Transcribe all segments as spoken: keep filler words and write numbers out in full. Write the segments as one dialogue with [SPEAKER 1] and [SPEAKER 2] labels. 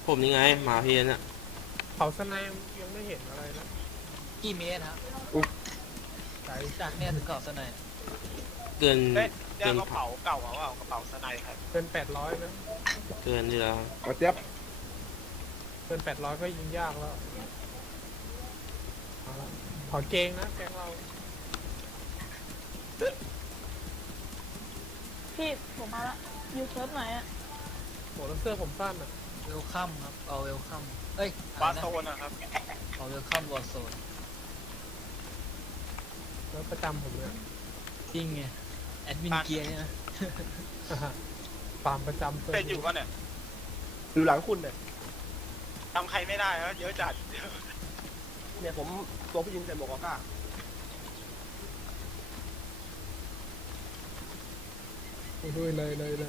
[SPEAKER 1] ผมนี่ไงมาเพียนอ่ะ
[SPEAKER 2] เขาสไนยังไม่เห็นอะไรนะ
[SPEAKER 3] กี่เมตรครับ
[SPEAKER 2] ไกล
[SPEAKER 3] จากเนี่ยถึงเกาะสนาย
[SPEAKER 1] เกิน
[SPEAKER 4] เอ๊ะเดี๋ย
[SPEAKER 1] เกิ
[SPEAKER 4] วน กระเป๋าเก่าเอาเอากระเป๋าสไนครับ
[SPEAKER 2] เกินแปดร้อยนะ
[SPEAKER 1] เกินที่แล้ว
[SPEAKER 5] กระเจี๊ยบ
[SPEAKER 2] เกินแปดร้อยก็ยิงยากแล้วเอาละถอดเกงนะแกงเรา
[SPEAKER 6] พี่ผมมาละอยู่เซิร์ฟไหนอะ
[SPEAKER 2] โหแล้วเสื้อผมสั้นอ่ะ
[SPEAKER 3] เวลคัมครับเอาเวลคัมเอ้ยว
[SPEAKER 4] าโซนนะครับ
[SPEAKER 3] เอาเวลคัมวอร์โซน
[SPEAKER 2] แล้วประจำผมเนี่ย
[SPEAKER 3] จริงไงแอดมินเกียร์เนี่ยนะ
[SPEAKER 2] ฟาร์มประจำ
[SPEAKER 4] เป็นอยู่วะเนี่ย
[SPEAKER 5] อยู่หลังคุณเนี่ย
[SPEAKER 4] ทำใครไม่ได้แล้วเยอะจัด
[SPEAKER 5] เนี่ยผมตัวผู้หญิงใส่หมวกกอก้า
[SPEAKER 2] ด้วยเลยเลยเลย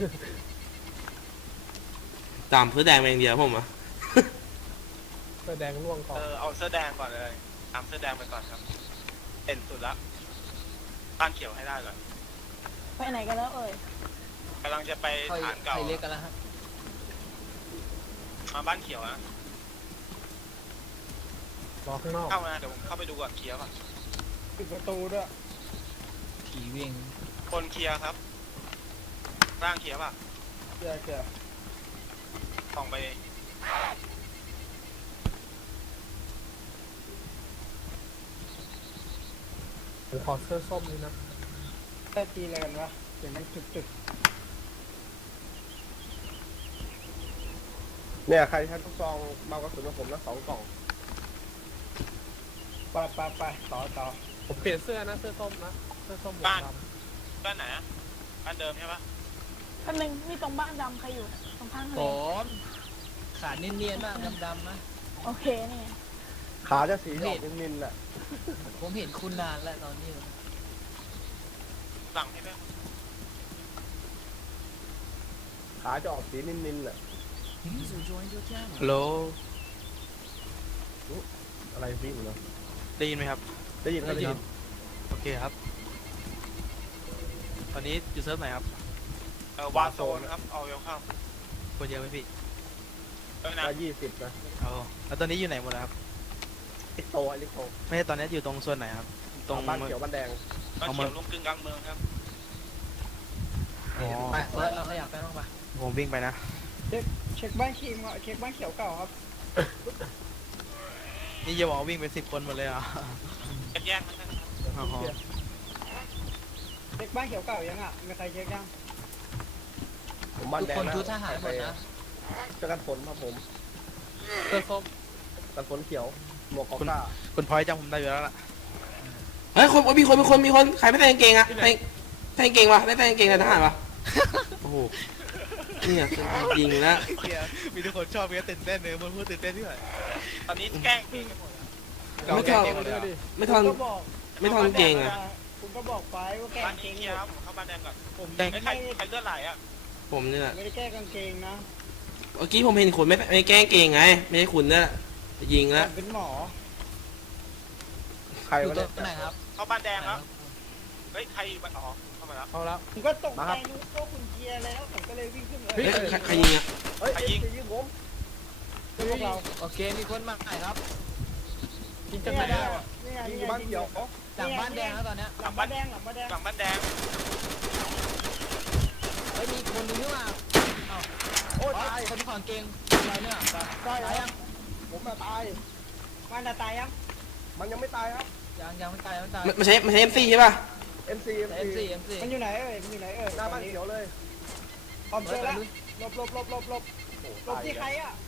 [SPEAKER 1] ตามเพื่อแดงไปอย่างเดียวผมอ่ะ
[SPEAKER 2] เสื้อแดงร่วงก่อ
[SPEAKER 4] เอน อเอาเสื้อแดงก่อนเลยตามเสื้อแดงไปก่อนครับเด่นสุดละบ้านเขียวให้ได้ก่อน
[SPEAKER 6] ไปไหนกันแล้วเอ่ย
[SPEAKER 4] กำลังจะไป
[SPEAKER 3] ใคร
[SPEAKER 4] ฐาน
[SPEAKER 3] ใค
[SPEAKER 4] เก่าร
[SPEAKER 3] เรียกกันแล้วฮะ
[SPEAKER 4] มาบ้านเขียวนะ
[SPEAKER 2] รอข้างนอก
[SPEAKER 4] เข้ามาเดี๋ยวผมเข้าไปดูก่อนเคลียร์ก่อน
[SPEAKER 5] ปิดประตูด้วย
[SPEAKER 3] ผีเวิ่ง
[SPEAKER 4] คนเคลียร์ครับร่างเคลียร์ป่ะ
[SPEAKER 5] เจ๊เจ๊
[SPEAKER 4] ส่องไป
[SPEAKER 2] ผมขอเสื้อส้มนี่นะ
[SPEAKER 5] ได้ตีอะไรกันวะเสียงมันจุดๆเนี่ยใครใช้ทุกซองเมากระสุนกับผมนะสองกล่องไปไปไปต่อต่อ
[SPEAKER 2] ผมเปลี่ยนเสื้อนะเสื้อส้มนะเสื้อส้มหมวกด
[SPEAKER 4] บ้านไหนอะบ้านเดิมใช่ปะ
[SPEAKER 6] อันหนึ่งนี่ตรงบ้านดำใครอยู่นะตรงข้างทะ
[SPEAKER 3] ผ
[SPEAKER 6] เล
[SPEAKER 3] มขาเนียนๆมากดำๆนะ
[SPEAKER 6] โอเคนี่
[SPEAKER 5] ขาจะสีออกนินๆน่ะ
[SPEAKER 3] ผมเห็นคุณนานแล้วตอนนี้
[SPEAKER 4] หลังให้ไหม
[SPEAKER 5] ขาจะออกสีนินๆน่ะ
[SPEAKER 7] ฮัลโหล
[SPEAKER 5] อะไรพี่เนาะ
[SPEAKER 7] ได้ยินไหมครับ
[SPEAKER 5] ได้ยินครับได้ยิน
[SPEAKER 7] โอเคครับ ตอนนี้อยู่เซิร์ฟไหนครับ
[SPEAKER 4] เออวาโซนครับเอาเวลเข้า
[SPEAKER 7] คนเยอะไหมพี่
[SPEAKER 4] เออนะ
[SPEAKER 5] ก็ยี่สิบนะ
[SPEAKER 7] เอาแล้วตอนนี้อยู่ไหนหมดแล้วครับ
[SPEAKER 5] ไอโตไอลิโต
[SPEAKER 7] ไม่ใช่ตอนนี้อยู่ตรงส่วนไหนครับ ตรง
[SPEAKER 5] บ้านเขียวบ้านแดง
[SPEAKER 4] บ้านเขียวลงกึ่งกลางเมืองครับ
[SPEAKER 7] อ๋อ
[SPEAKER 3] ไปเฟิร์สเราขยับไปบ้างปะ
[SPEAKER 7] ผมวิ่งไปนะ
[SPEAKER 8] เช็คบ้านคีมเช็คบ้านเขียวเก่าครับ
[SPEAKER 7] นี่อย่าบอกว่าวิ่งไปสิบคนหมดเลยเหรอ่ะ
[SPEAKER 4] แยกๆนะครับ
[SPEAKER 7] อ๋อ
[SPEAKER 8] เช็คบ้านเขียวเก่ายังอ่ะมีใครเช็คยัง
[SPEAKER 5] ผมบ้าน
[SPEAKER 3] ทุก
[SPEAKER 5] แดง
[SPEAKER 3] คน
[SPEAKER 5] นะ
[SPEAKER 3] ทุกทหารหมดนะ
[SPEAKER 5] จะกันฝนครับผม
[SPEAKER 2] เสื้อส้ม
[SPEAKER 5] กันฝนเขียวหมวกกอก้า
[SPEAKER 7] คุณพลอยจำผมได้อยู่แล้วล่ะ
[SPEAKER 1] เฮ้ยคนมีคนมีคนมีคนใครไม่ใส่กางเกงอ่ะใส่ใส่กางเกงวะไม่ใส่กางเกงในทหารวะโอ้โหเนี่ยยิงแล้ว
[SPEAKER 7] มีทุกคนชอบมีตื่นเต้นเลยมันพูดตื่นเต้นที่ไหน
[SPEAKER 4] ตอนนี้แกล้งปีกันหมด
[SPEAKER 1] ไม่ทอน
[SPEAKER 2] เกงเลยดิ
[SPEAKER 1] ไม่ทอน
[SPEAKER 8] ก็บอก
[SPEAKER 1] ไม่ทอนกางเกงอ่ะ
[SPEAKER 8] คุณก็บอกไปว่าแก้
[SPEAKER 4] บ้าน
[SPEAKER 8] กางเก
[SPEAKER 4] นี้
[SPEAKER 8] ง
[SPEAKER 4] เคลียร์ครับผมเข้าบ้านแดงก่อน
[SPEAKER 8] ผม
[SPEAKER 4] ไม่
[SPEAKER 8] ไม่
[SPEAKER 4] ใครใครเลือดไหลอ่ะ
[SPEAKER 1] ผมนี่แหละ
[SPEAKER 8] ไม่ได้แก้กางเกงนะ
[SPEAKER 1] เมื่อกี้ผมเห็นคุณไม่ไม่แกล้งเกงไงไม่ใช่คุณนั่นแหละยิง
[SPEAKER 8] ผ
[SPEAKER 1] แล้ว
[SPEAKER 8] มเป็นหมอ
[SPEAKER 5] ใคร
[SPEAKER 3] อยู่
[SPEAKER 5] วะ
[SPEAKER 3] ตร
[SPEAKER 5] เนี่ย
[SPEAKER 3] งไหนครับ
[SPEAKER 4] เข้าบ้านแดงแล้วเฮ้ยใครบ้านอ๋อเข้ามาแล้ว
[SPEAKER 2] เอาแล้ว
[SPEAKER 8] ผมก็ตกใจนึกว่าคุณเกียร์แล้วผมก็เลยวิ่งขึ้นเลย
[SPEAKER 1] เฮ้ยใครใครยิงอ่ะ
[SPEAKER 5] เฮ้ยยิงยิงผม
[SPEAKER 8] พวกเรา
[SPEAKER 3] โอเคมีคนมาใหม่ครับ
[SPEAKER 2] ยิงจากไหน
[SPEAKER 8] เนี่ย
[SPEAKER 2] อะ
[SPEAKER 8] เนี่ย
[SPEAKER 5] ยิงอ
[SPEAKER 8] เนี่ย
[SPEAKER 5] ยู่บ้านเขียวอ๋อ
[SPEAKER 3] หลังบ้านแดงแล้วตอนเนี้ย
[SPEAKER 8] หลังบ้านแดงหลังบ้านแดง
[SPEAKER 4] หลังบ้านแดง
[SPEAKER 3] เฮ้ยมีคนนึงขึ้นมาเอ้า
[SPEAKER 5] โอ้ย
[SPEAKER 3] อ๋อ
[SPEAKER 5] ตาย
[SPEAKER 3] คนที่ถอนเกงอะไรเนี่ย
[SPEAKER 5] ตาย
[SPEAKER 3] ตาย
[SPEAKER 5] แล้
[SPEAKER 3] ยั
[SPEAKER 5] ว
[SPEAKER 3] ง
[SPEAKER 5] ผมมาตาย
[SPEAKER 8] บ้านตาตายยัง
[SPEAKER 5] มันยังไม่ตายครับ
[SPEAKER 3] ยังยังไม่ตายยังไม่ตาย
[SPEAKER 1] มันมันใช้มันใช้เอ็มซีใช่ป่ะ
[SPEAKER 5] เอ็มซี
[SPEAKER 3] เอ็มซีเอ็มซี
[SPEAKER 8] มันอยู่ไหนเอ่ยมันอยู่ไหนเอ่ย
[SPEAKER 5] หน้าบ้านเขียวเลย
[SPEAKER 8] ออมเจอแล้วหลบหลบหลบหลบหลบ
[SPEAKER 5] โอ้
[SPEAKER 8] หลบที่ใครอ่ะ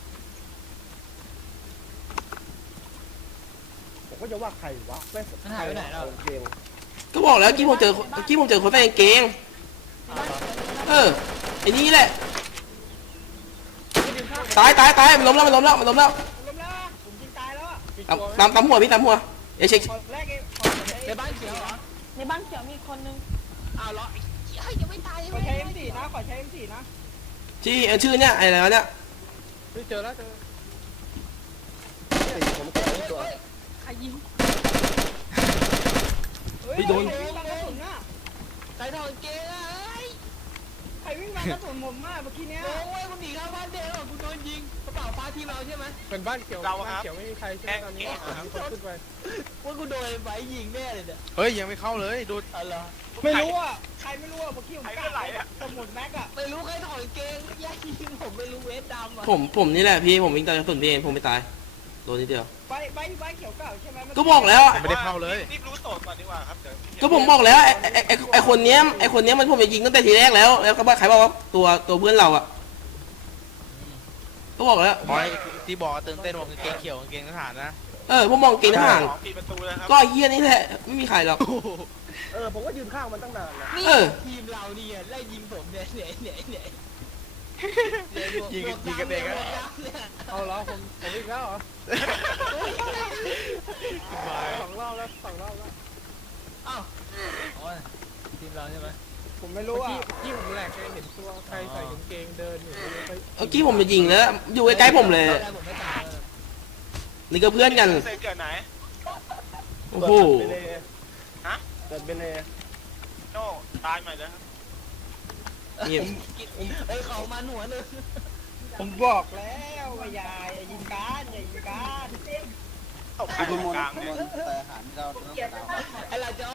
[SPEAKER 5] ผมก็จะว่าใครวะไม่
[SPEAKER 3] มันหายไปไหนแล้ว
[SPEAKER 5] เกง
[SPEAKER 1] ก็บอกแล้วเมื่อกี้ผมเจอเมื่อกี้ผมเจอคนใส่กางเกงเออไอ้นี่แหละตายตายตายมันล้มแล้วมันล้มแล้วมันล้มแล้ว
[SPEAKER 8] ล้มแล้วผมยิงตายแล้วอ่ะ
[SPEAKER 2] มี
[SPEAKER 1] ตาม
[SPEAKER 2] ตัวไหม
[SPEAKER 1] ตามตามหัวพี่ตามหัวเดี๋ยวเช็ค
[SPEAKER 8] ขอแรกเองขอใช้
[SPEAKER 3] ในบ้านเขียวเหรอ
[SPEAKER 6] ในบ้านเขียวมีคนนึง
[SPEAKER 3] อ้าวเหรอไอ้ยังไม่ตาย
[SPEAKER 8] ขอใช้ เอ็ม สี่นะขอใช้ เอ็ม สี่นะ
[SPEAKER 1] ที่เอ่อชื่อเนี่ยอะไรวะเนี่ย
[SPEAKER 2] เฮ้ยเจอแล้วเจอ
[SPEAKER 5] ตีผมเก็บไว้ตัว
[SPEAKER 3] ใครยิง
[SPEAKER 8] เฮ้ยโดนกระสุนอ่ะ
[SPEAKER 3] ใครถอนเกงอ่ะเอ้ย
[SPEAKER 8] ใครรวิ่งมากระสุนผมมากเมื่อกี้เนี้ย
[SPEAKER 3] โอ้ยคุณหนีเข้าบ้านเด็กเหรอคุณโดนยิงกระเป๋าฟ้าทีมเราใช่ไหม
[SPEAKER 2] เป็นบ้านเขียวบ้านเขียวไม่มีใครใช่ไหมตอนนี้มีคนขึ้นไป
[SPEAKER 3] ว่ากูโดนไฟยิงแน่เลยเนี่ย
[SPEAKER 7] เฮ้ยยังไม่เข้าเลยดู
[SPEAKER 3] เอาเหรอ
[SPEAKER 8] ไม่รู้อ่ะใครไม่รู้อ่ะเมื่อกี้ผมกล้าสมุดแม็กอะ
[SPEAKER 3] ไม่รู้ใครถอดกางเกงแย่ยิงผมไม่รู้เวทดำอ่ะ
[SPEAKER 1] ผมผมนี่แหละพี่ผมวิ่งตามกระสุนพี่เองผมไม่ตายโดนนิดเดียว
[SPEAKER 8] ใบใบใบเขียวเก่าใช่ไหม
[SPEAKER 1] ก็บอกแล้ว
[SPEAKER 7] ไม่ได้เข้าเลย
[SPEAKER 4] รีบรู้โสดก่อนดีกว่าครับเดี๋ยว
[SPEAKER 1] ก็ผมบอกแล้วไอ้ไอ้ไอ้ไอ้คนเนี้ยไอ้คนเนี้ยมันผมจะยิงตั้งแต่ทีแรกแล้วแล้วก็ว่าใครบอกว่าตัวตัวเพื่อนเราอะก็บอกแล้ว
[SPEAKER 7] บอยที่บอกว่าตื่นเต้นบอกกางเกงเขียวกางเกงทหารนะ
[SPEAKER 1] เออผมมองเกณฑ์ทหาร
[SPEAKER 4] สองปิดประตูเลยครับ
[SPEAKER 1] ก็ไอ้เฮียนี่แหละไม่มีใครหรอก
[SPEAKER 5] เออผมก็ยืนข้างมันตั้งนานนะ
[SPEAKER 3] นี่
[SPEAKER 1] เออ
[SPEAKER 3] ทีมเราเนี่ยไล่ยิงผมเนี่ยเนี่ยเนี่ยเนี่ย
[SPEAKER 7] ยิงยิงกันเองอะ
[SPEAKER 2] เอาเหรอผมผมอีกแล้วเหรอสองรอบแล้วสองรอบแล้ว
[SPEAKER 3] อ้าวโอ้ยทีมเราใช่ไหม
[SPEAKER 8] ผมไม่
[SPEAKER 2] เมื่
[SPEAKER 8] รู้
[SPEAKER 2] อ
[SPEAKER 8] อ่ะ
[SPEAKER 2] กี้ที่ผมแหลกเห็นตัวใครใส่กางเกงเดินอยู่ไป
[SPEAKER 1] เมื่อกี้ผมจะยิงแล้วอยู่ใกล้ๆผมเลย
[SPEAKER 3] ตอนแรกผมไม่ตายเลย
[SPEAKER 1] นี่ก็เพื่อนกัน
[SPEAKER 4] เซนเกิดไหน
[SPEAKER 1] โอ้โห
[SPEAKER 4] ฮะ
[SPEAKER 5] เกิดเบเน
[SPEAKER 4] โน่ตายใหม่เลยครับ
[SPEAKER 1] เงียบ
[SPEAKER 3] เฮ้ยเขามาหนวดเลย
[SPEAKER 8] ผมบอกแล้วว่ายายอย่ายิงการอย่ายิงการ
[SPEAKER 4] ตกไปตรงกลางเนี่ย
[SPEAKER 3] ไอเราจะ